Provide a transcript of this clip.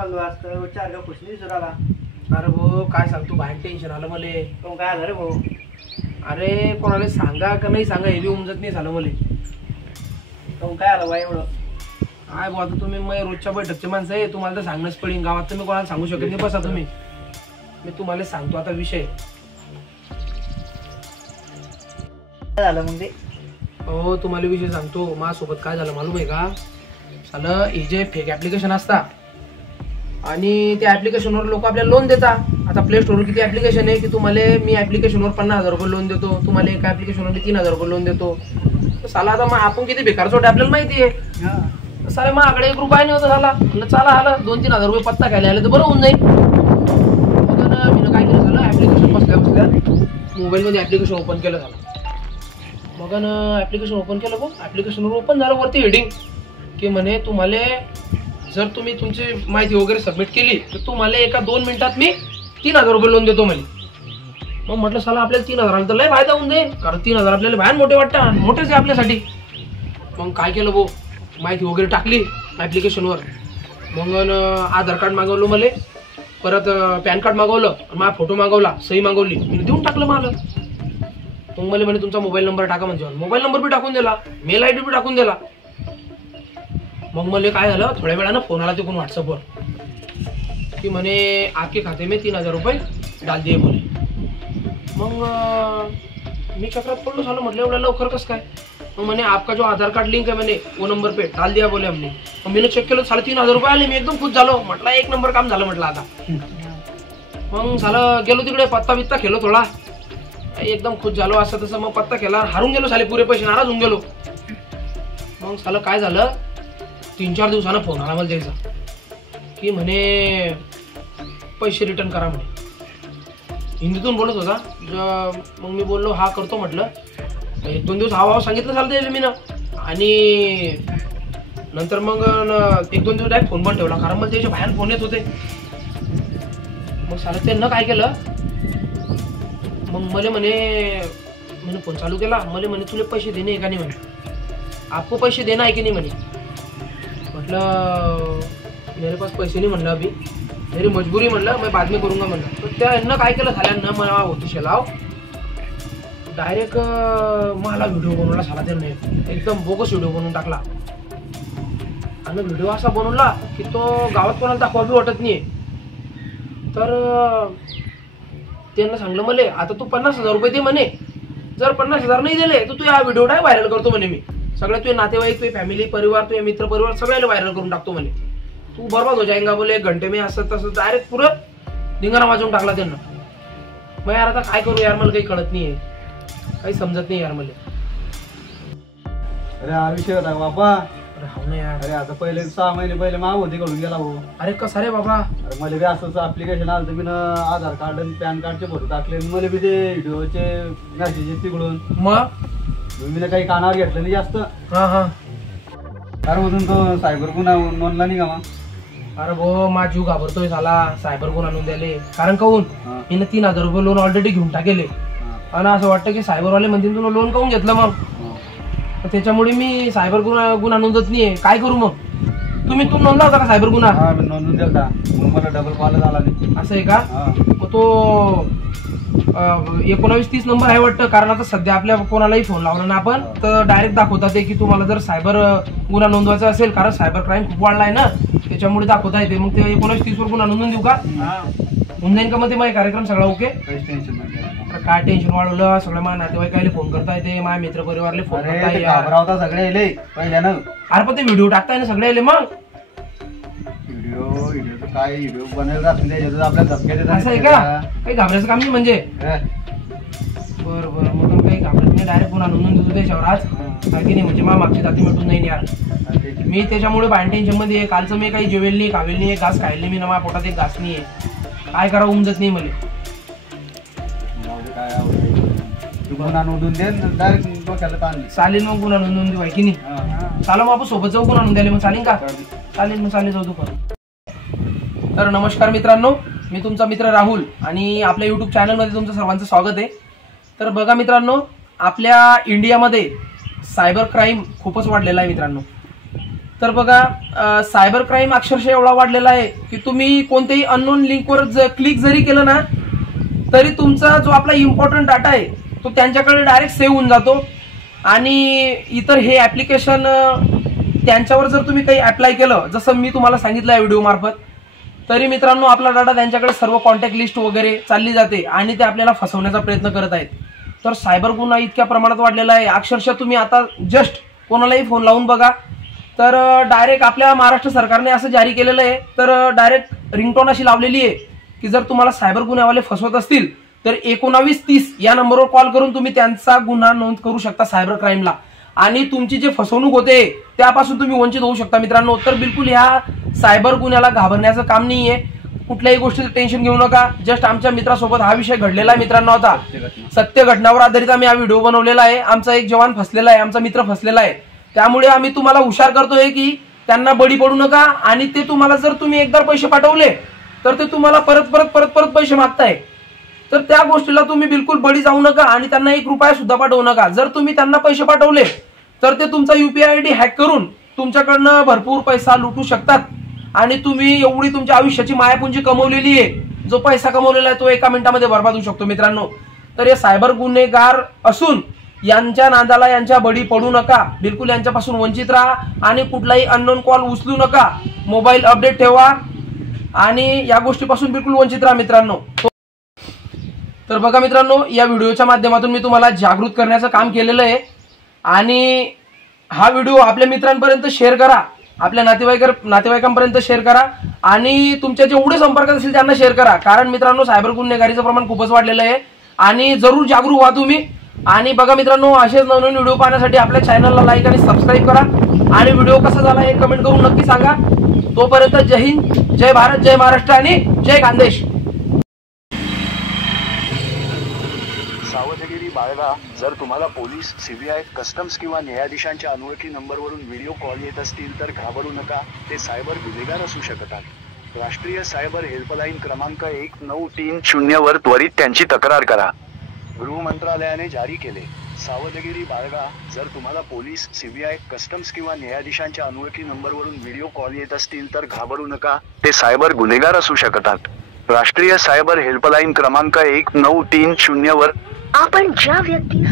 राहिलो आज तर चार का खुश नाही दिसू राहिला. अरे भाऊ काय सांगतो बाहेर टेन्शन आलं मले. तो काय झालं रे भाऊ? अरे कोणाला सांगा का नाही सांगा हे बी उमजत नाही झालं मले. तो काय आलं बाई एवढं? काय भाऊ आता तुम्ही मग रोजच्या बैठकचे माणसं आहे, तुम्हाला तर सांगणंच पडेल. गावात तुम्ही कोणाला सांगू शकत नाही. बसा तुम्ही, मी तुम्हाला सांगतो आता विषय. काय झालं मग ते? हो तुम्हाला विषय सांगतो. माझ्यासोबत काय झालं मालूम आहे का? झालं हे जे फेक ऍप्लिकेशन असतात आणि त्या ऍप्लिकेशनवर लोक आपल्याला लोन देतात. आता प्ले स्टोरवर किती ऍप्लिकेशन आहे की तुम्हाला मी ऍप्लिकेशनवर 50,000 रुपये लोन देतो, तुम्हाला एका ऍप्लिकेशनवर 3,000 रुपये लोन देतो. साला आता मग आपण किती बेकार सोडे आपल्याला माहिती आहे. साले माझ्याकडे 1 रुपया नाही होता. झाला म्हणलं चला आलं 2-3 हजार रुपये पत्ता घ्यायला आले तर बरं होऊन जाईल. मग मी काय केलं झालं ऍप्लिकेशन बसल्या मोबाईलमध्ये ऍप्लिकेशन ओपन केलं झालं. मग ऍप्लिकेशन ओपन केलं बघ, ऍप्लिकेशनवर ओपन झालं वरती हेडिंग की म्हणे तुम्हाला जर तुम्ही तुमची माहिती वगैरे सबमिट केली तर तुम्हाला एका 2 मिनिटात मी 3,000 रुपये लोन देतो म्हणे. मग म्हटलं साला आपल्याला 3,000 तर लय फायदा होऊन जाईल, कारण 3,000 आपल्याला भयान मोठे वाटतात, मोठेच आहे आपल्यासाठी. मग काय केलं भाऊ, माहिती वगैरे टाकली ऍप्लिकेशनवर. मग आधार कार्ड मागवलं मला, परत पॅन कार्ड मागवलं, माझा फोटो मागवला, सही मागवली, मी देऊन टाकलं मला. मग मला म्हणे तुमचा मोबाईल नंबर टाका म्हणजे मोबाईल नंबर बी टाकून दिला, मेल आयडी बी टाकून दिला. मग मला काय झालं थोड्या वेळानं फोन आला तिकडून व्हॉट्सअपवर की म्हणे आपके खाते में 3,000 रुपये डाल दिए बोले. मग मी चक्रात पडलो झालं, म्हटलं एवढ्या लवकर कसं काय? मग म्हणे आपका जो आधार कार्ड लिंक है मैंने वो नंबर पे डाल दिया बोले हमने. मग मी चेक केलं 3,500 रुपये आले. मी एकदम खुश झालो, म्हटलं 1 नंबर काम झालं म्हटलं आता. मग झालं गेलो तिकडे पत्ता बित्ता केलो थोडा, एकदम खुश झालो. असं तसं मग पत्ता केला, हारून गेलो साले पुरे पैसे, नाराज होऊन गेलो. मग सालं काय झालं 3-4 दिवसानं फोन आला मला द्यायचा की म्हणे पैसे रिटर्न करा म्हणे. हिंदीतून बोलत होता. मग मी बोललो हा करतो म्हटलं. 1-2 दिवस हाव सांगितलं चालतं मी ना. आणि नंतर मग 1-2 दिवस डायरेक्ट फोन पण ठेवला, कारण मला त्याच्या बाहेर फोन येत होते. मग सालं त्यांना काय केलं, मग मला म्हणे फोन चालू केला. मला म्हणे तुला पैसे देणे का नाही म्हणे, आपको पैसे देना है की नहीं म्हणे. म्हटलं मेरे पास पैसे नहीं म्हणलं अभी, मेरी मजबूरी म्हणलं, मैं बाद में करूंगा म्हणलं. तर त्या यांना काय केलं झाल्यानं मला होती शेलाव, डायरेक्ट मला व्हिडिओ बनवला साला त्यांनी, एकदम बोगस व्हिडिओ बनवून टाकला. आणि व्हिडिओ असा बनवला की तो गावात कोणाला दाखवा बी वाटत नाही. तर त्यांना सांगलं मला आता तू 50,000 रुपये दे म्हणे, जर 50,000 नाही दिले तर तू या व्हिडिओ डायरेक्ट व्हायरल करतो म्हणे. मी सगळे तुझे नातेवाईक, तुझे फॅमिली परिवार, तुझे मित्र परिवार सगळ्याला व्हायरल करून टाकतो म्हणे. तू बर्बाद हो जाएगा बोले, 1 घंटे में असं तसं डायरेक्ट पुरं धिंगाणा वाजवून टाकला त्यांना. मग यार आता काय करू यार, मला काही कळत नाहीये, काही समजत नाही यार मला. अरे हा विषय होता बाबा. अरे हो ना यार. अरे आता पहिले 6 महिने पहिले मागवते कडून गेला भाऊ. अरे कसा रे बाबा? अरे मला बी असंच ऍप्लिकेशन आलं तर मी आधार कार्ड आणि पॅन कार्डचे फोटो टाकले, मला बी ते व्हिडिओचे मेसेजेस तिकडून. मग मी काही कानावर घेतलं नाही जास्त. हा अरे मधून तो सायबर गुन्हा नोंदला नाही का मग? अरे भाऊ माझा जीव घाबरतोय झाला सायबर गुन्हा नोंदवले. कारण काहून हिनं 3,000 रुपये लोन ऑलरेडी घेऊन टाकेले आणि असं वाटतं की सायबरवाले म्हणतील तुला लोन काहून घेतलं. मग त्याच्यामुळे मी सायबर गुन्हा नोंदत नाहीये. काय करू मग? तुम्ही नोंदला होता का सायबर गुन्हा? हा मी नोंदून दिला, मग मला डबल कॉल झाला नाही. असं आहे का? मग तो 19-30 नंबर आहे वाटतं, कारण आता सध्या आपल्या कोणालाही फोन लावला ना आपण तर डायरेक्ट दाखवतात की तुम्हाला जर सायबर गुन्हा नोंदवायचा असेल, कारण सायबर क्राईम खूप वाढलाय ना, त्याच्यामुळे दाखवता येते. मग ते 19-30 वर गुन्हा नोंदवून देऊ का? होऊन जाईल का मग ते माझा कार्यक्रम सगळा ओके? टेन्शन नाही. काय टेन्शन वाढवलं, सगळं माझ्या नातेवाईकाला फोन करता येते, माझ्या मित्र परिवारले फोन करता येते. घाबरावता सगळे येले पहिल्यानं. अरे पण ते व्हिडिओ टाकताय ना सगळे येले. मग व्हिडिओ काय व्हिडिओ बनवला आपल्याला धमक्या देतात. असं आहे का? काही घाबरायचं काम नाही म्हणजे? बरं मग काही घाबरत नाही, डायरेक्ट गुन्हा नोंदून देतो त्याच्यावर आज, काय की नाही म्हणजे मा मागची जाती मिटून नाही यार. मी त्याच्यामुळे बाहेर टेन्शन मध्ये आहे. कालचं मी काही जेवेल नाही, खावेल नाही, एक घास खायला नाही मी ना, माझ्या पोटात एक घास नाही आहे. काय करा उमजत नाही मला. गुन्हा नोंदून दे डायरेक्ट डोक्याला ताण. चालेल मग गुन्हा नोंदून देऊ आहे की नाही? चालू मग आपण सोबत जाऊ गुन्हा नोंदवले. मग चालेल का? चालेल मग चालेल जाऊ दुपार. तर नमस्कार मित्रांनो, मी तुमचा मित्र राहुल आणि आपल्या YouTube चॅनलमध्ये तुमचं सर्वांचं स्वागत आहे. तर बघा मित्रांनो, आपल्या इंडियामध्ये सायबर क्राईम खूपच वाढलेला आहे मित्रांनो. तर बघा सायबर क्राईम अक्षरशः एवढा वाढलेला आहे की तुम्ही कोणत्याही अननोन लिंकवर क्लिक जरी केलं ना तरी तुमचा जो आपला इम्पॉर्टंट डाटा आहे तो त्यांच्याकडे डायरेक्ट सेव्ह होऊन जातो. आणि इतर हे ऍप्लिकेशन त्यांच्यावर जर तुम्ही काही अप्लाय केलं, जसं मी तुम्हाला सांगितलं आहे व्हिडिओ मार्फत, तरी मित्रांनो आपला डाटा त्यांच्याकडे सर्व कॉन्टॅक्ट लिस्ट वगैरे चालली जाते आणि ते आपल्याला फसवण्याचा प्रयत्न करत आहेत. तर सायबर गुन्हा इतक्या प्रमाणात वाढलेला आहे. अक्षरशः तुम्ही आता जस्ट कोणालाही फोन लावून बघा तर डायरेक्ट आपल्या महाराष्ट्र सरकारने असं जारी केलेलं आहे, तर डायरेक्ट रिंगटोन अशी लावलेली आहे की जर तुम्हाला सायबर गुन्हेवाले फसवत असतील तर 1930 या नंबरवर कॉल करून तुम्ही त्यांचा गुन्हा नोंद करू शकता सायबर क्राईमला, आणि तुमची जे फसवणूक होते त्यापासून तुम्ही वंचित होऊ शकता मित्रांनो. तर बिलकुल ह्या सायबर गुन्ह्याला घाबरण्याचं काम नाहीये. कुठल्याही गोष्टीचं टेन्शन घेऊ नका. जस्ट आमच्या मित्रासोबत हा विषय घडलेला आहे मित्रांनो. आता सत्य घटनावर आधारित आम्ही हा व्हिडिओ बनवलेला आहे. आमचा एक जवान फसलेला आहे, आमचा मित्र फसलेला आहे. त्यामुळे आम्ही तुम्हाला हुशार करतोय की त्यांना बळी पडू नका. आणि ते तुम्हाला जर तुम्ही एकदा पैसे पाठवले तर ते तुम्हाला परत परत परत परत पैसे मागताय, तर त्या गोष्टीला तुम्ही बिलकुल बळी जाऊ नका आणि त्यांना 1 रुपया सुद्धा पाठवू नका. जर तुम्ही त्यांना पैसे पाठवले तर ते तुमचा UPI ID हॅक करून तुमच्याकडनं भरपूर पैसा लुटू शकतात आणि तुम्ही एवढी तुमच्या आयुष्याची मायापुंजी कमवलेली आहे, जो पैसा कमवलेला आहे तो एका मिनिटामध्ये बर्बाद होऊ शकतो मित्रांनो. तर हे सायबर गुन्हेगार असून यांच्या नादाला यांच्या बळी पडू नका. बिलकुल यांच्यापासून वंचित राहा आणि कुठलाही अननोन कॉल उचलू नका. मोबाईल अपडेट ठेवा आणि या गोष्टीपासून बिलकुल वंचित राहा मित्रांनो. तर बघा मित्रांनो, या व्हिडिओच्या माध्यमातून मी तुम्हाला जागृत करण्याचं काम केलेलं आहे आणि हा व्हिडिओ आपल्या मित्रांपर्यंत शेअर करा, आपल्या नातेवाईकांपर्यंत शेअर करा आणि तुमच्या जेवढे संपर्कात असतील त्यांना शेअर करा. कारण मित्रांनो सायबर गुन्हेगारीचं प्रमाण खूपच वाढलेलं आहे आणि जरूर जागरूक व्हा तुम्ही. आणि बघा मित्रांनो, असेच नवनवीन व्हिडिओ पाहण्यासाठी आपल्या चॅनलला लाईक आणि सबस्क्राईब करा आणि व्हिडिओ कसा झाला हे कमेंट करून नक्की सांगा. तोपर्यंत जय हिंद, जय भारत, जय महाराष्ट्र आणि जय खानदेश. सावधगिरी बाळगा. जर तुम्हाला पोलीस, CBI, कस्टम्स किंवा न्यायाधीशांच्या अनोळखी नंबरवरून व्हिडिओ कॉल येत असतील तर घाबरू नका. ते सायबर गुन्हेगार असू शकतात. राष्ट्रीय सायबर हेल्पलाईन क्रमांक 1930 वर त्वरित त्यांची तक्रार करा. गृह मंत्रालयाने जारी केले. सावधगिरी बाळगा. जर तुम्हाला पोलीस, CBI, कस्टम्स किंवा न्यायाधीशांच्या अनोळखी नंबरवरून व्हिडिओ कॉल येत असतील तर घाबरू नका. ते सायबर गुन्हेगार असू शकतात. राष्ट्रीय सायबर हेल्पलाईन क्रमांक 1930 वर आपण ज्या व्यक्ती